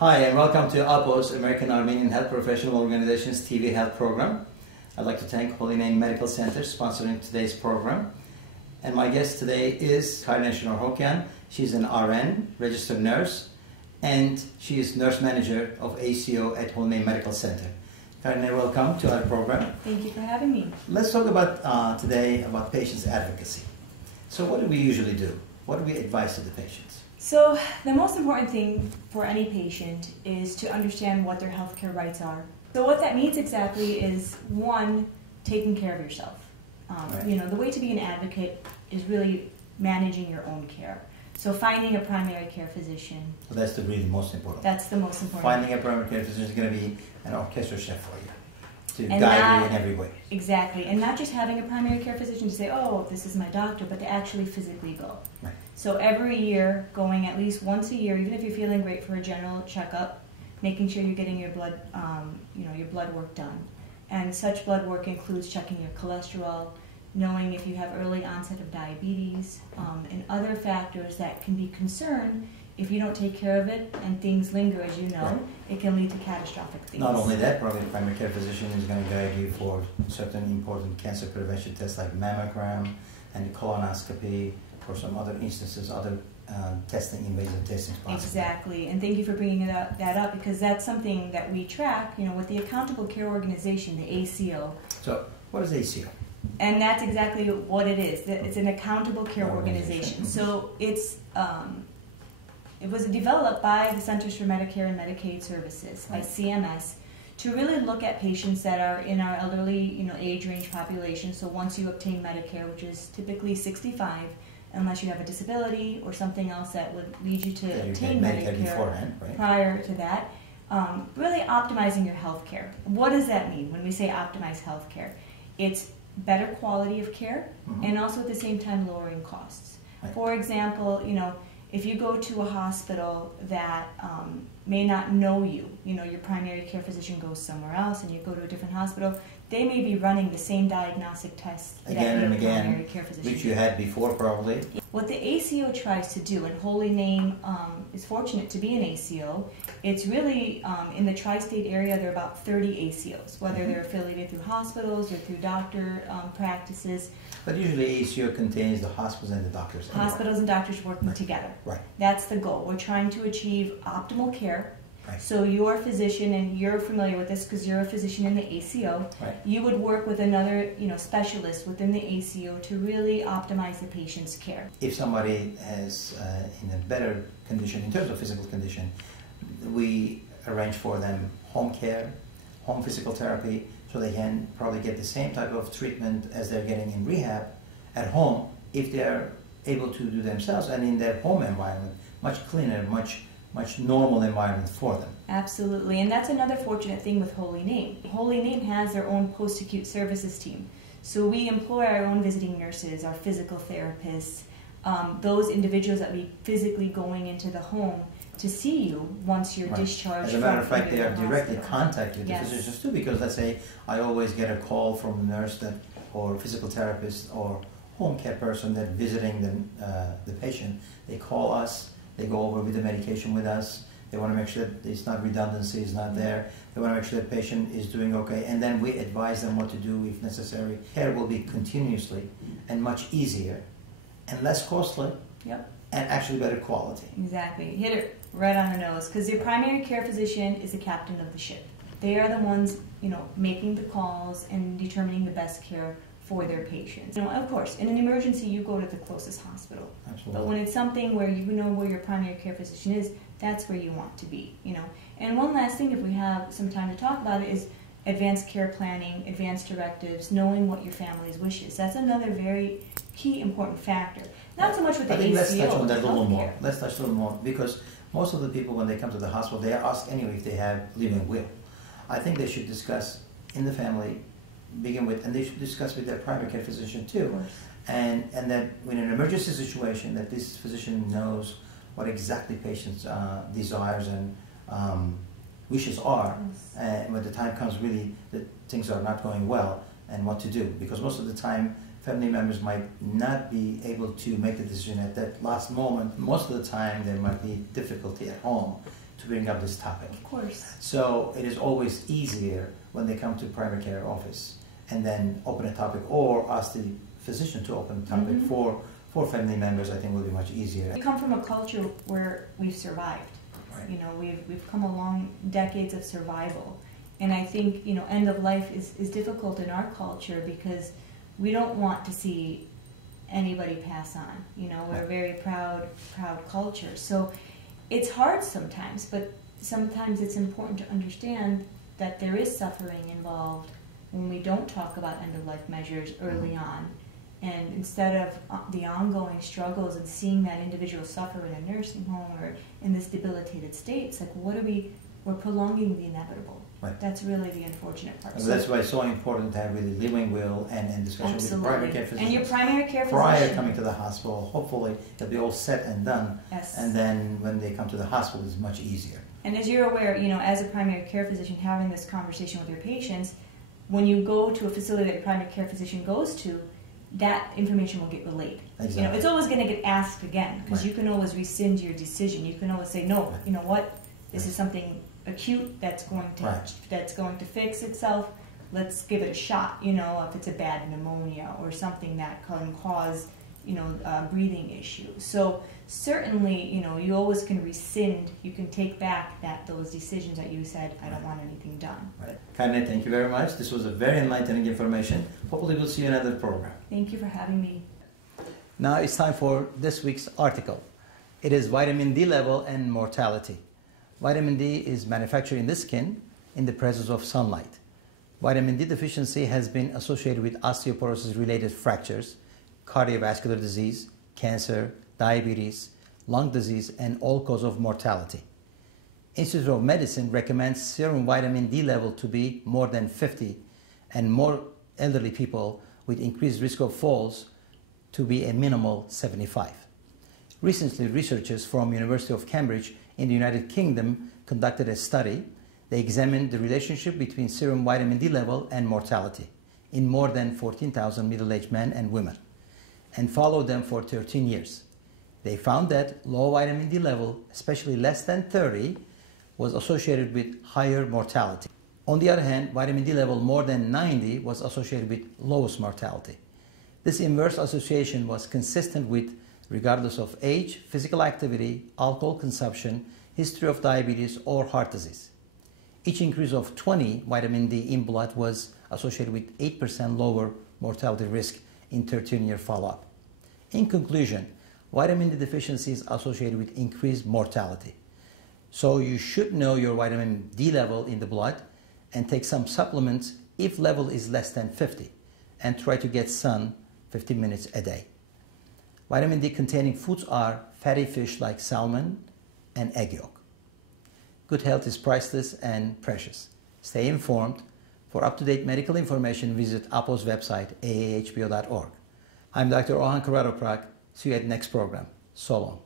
Hi, and welcome to AAHPO's American Armenian Health Professional Organization's TV Health Program. I'd like to thank Holy Name Medical Center sponsoring today's program. And my guest today is Karine Shnorhokian. She's an RN, registered nurse, and she is nurse manager of ACO at Holy Name Medical Center. Karine, welcome to our program. Thank you for having me. Let's talk about today about patients' advocacy. So what do we usually do? What do we advise to the patients? So the most important thing for any patient is to understand what their healthcare rights are. So what that means exactly is, one, taking care of yourself. Right. You know, the way to be an advocate is really managing your own care. So finding a primary care physician. So that's the really most important. That's the most important. Finding a primary care physician is going to be an orchestra chef for you, to And guide you in every way. Exactly. And not just having a primary care physician to say, oh, this is my doctor, but to actually physically go. Right. So every year, going at least once a year, even if you're feeling great, for a general checkup, making sure you're getting your blood, your blood work done. And such blood work includes checking your cholesterol, knowing if you have early onset of diabetes, and other factors that can be concerned. If you don't take care of it and things linger, as you know, right, it can lead to catastrophic things. Not only that, probably the primary care physician is going to guide you for certain important cancer prevention tests like mammogram and colonoscopy, or some other instances, other testing, invasive testing possible. Exactly, and thank you for bringing that up, because that's something that we track, with the Accountable Care Organization, the ACO. So, what is ACO? And that's exactly what it is. It's an accountable care organization. So it was developed by the Centers for Medicare and Medicaid Services, by CMS, to really look at patients that are in our elderly, age range population. So once you obtain Medicare, which is typically 65, unless you have a disability or something else that would lead you to obtain Medicare beforehand, right, prior to that, really optimizing your health care. What does that mean when we say optimize health care? It's better quality of care, and also at the same time lowering costs. Right. For example, if you go to a hospital that may not know you, your primary care physician goes somewhere else and you go to a different hospital, they may be running the same diagnostic tests again and again, primary care physician which you had before probably. What the ACO tries to do, and Holy Name is fortunate to be an ACO, it's really, in the tri-state area, there are about 30 ACOs, whether they're affiliated through hospitals or through doctor practices. But usually ACO contains the hospitals and the doctors. Hospitals and doctors working together. Right. That's the goal. We're trying to achieve optimal care. Right. So you're a physician, and you're familiar with this because you're a physician in the ACO. Right. You would work with another, specialist within the ACO to really optimize the patient's care. If somebody is in a better condition, in terms of physical condition, we arrange for them home care, home physical therapy, so they can probably get the same type of treatment as they're getting in rehab at home if they're able to do themselves, and in their home environment, much cleaner, much normal environment for them. Absolutely, and that's another fortunate thing with Holy Name. Holy Name has their own post-acute services team. So we employ our own visiting nurses, our physical therapists, those individuals that be physically going into the home to see you once you're discharged. As a matter of fact, they are directly contacted with the Yes. physicians too, because let's say I always get a call from a nurse or physical therapist or home care person that visiting the patient. They call us, they go over with the medication with us, they want to make sure that it's not redundancy, is not there, they want to make sure the patient is doing okay, and then we advise them what to do if necessary. Care will be continuously and much easier and less costly. Yep. And actually better quality. Exactly. Hit it right on the nose, because your primary care physician is the captain of the ship. They are the ones, making the calls and determining the best care for their patients. Of course, in an emergency, you go to the closest hospital. Absolutely. But when it's something where you know where your primary care physician is, that's where you want to be, And one last thing, if we have some time to talk about it, is advanced care planning, advanced directives, knowing what your family's wishes. That's another very key important factor. Not so much with the ACO. Let's touch on that a little more. Healthcare. Let's touch a little more, because most of the people, when they come to the hospital, they ask anyway if they have living will. I think they should discuss in the family, begin with, and they should discuss with their primary care physician too. And that when in an emergency situation, that this physician knows what exactly patient's desires and wishes are, and when the time comes really that things are not going well, and what to do. Because most of the time, family members might not be able to make the decision at that last moment. Most of the time, there might be difficulty at home to bring up this topic. Of course. So it is always easier when they come to primary care office and then open a topic or ask the physician to open a topic for family members. I think will be much easier. We come from a culture where we've survived. Right. You know, we've come along decades of survival. And I think, you know, end of life is difficult in our culture because we don't want to see anybody pass on. You know, we're a very proud culture. So it's hard sometimes, but sometimes it's important to understand that there is suffering involved when we don't talk about end-of-life measures early on. And instead of the ongoing struggles and seeing that individual suffer in a nursing home or in this debilitated state, it's like, we're prolonging the inevitable. Right. That's really the unfortunate part. And that's why it's so important to have really living will and discussion with the primary care physician. And your primary care physician. Prior coming to the hospital, hopefully it'll be all set and done. Yes. And then when they come to the hospital, it's much easier. And as you're aware, you know, as a primary care physician having this conversation with your patients, when you go to a facility that your primary care physician goes to, that information will get relayed. Exactly. You know, it's always going to get asked again because Right. you can always rescind your decision. You can always say, no, you know what, this is something acute that's going to fix itself. Let's give it a shot. You know, if it's a bad pneumonia or something that can cause, you know, a breathing issue. So certainly, you know, you always can rescind. You can take back those decisions that you said, I don't want anything done. Right. Karine, thank you very much. This was a very enlightening information. Hopefully we'll see you in another program. Thank you for having me. Now it's time for this week's article. It is vitamin D level and mortality. Vitamin D is manufactured in the skin in the presence of sunlight. Vitamin D deficiency has been associated with osteoporosis-related fractures, cardiovascular disease, cancer, diabetes, lung disease, and all cause of mortality. Institute of Medicine recommends serum vitamin D level to be more than 50 and more elderly people with increased risk of falls to be a minimal 75. Recently, researchers from University of Cambridge in the United Kingdom conducted a study. They examined the relationship between serum vitamin D level and mortality in more than 14,000 middle-aged men and women and followed them for 13 years. They found that low vitamin D level, especially less than 30, was associated with higher mortality. On the other hand, vitamin D level more than 90 was associated with lowest mortality. This inverse association was consistent with regardless of age, physical activity, alcohol consumption, history of diabetes, or heart disease. Each increase of 20 vitamin D in blood was associated with 8% lower mortality risk in 13-year follow-up. In conclusion, vitamin D deficiency is associated with increased mortality. So you should know your vitamin D level in the blood and take some supplements if level is less than 50 and try to get sun 15 minutes a day. Vitamin D containing foods are fatty fish like salmon and egg yolk. Good health is priceless and precious. Stay informed. For up-to-date medical information, visit AAHPO's website, aahpo.org. I'm Dr. Orhan Karadoprak. See you at the next program. So long.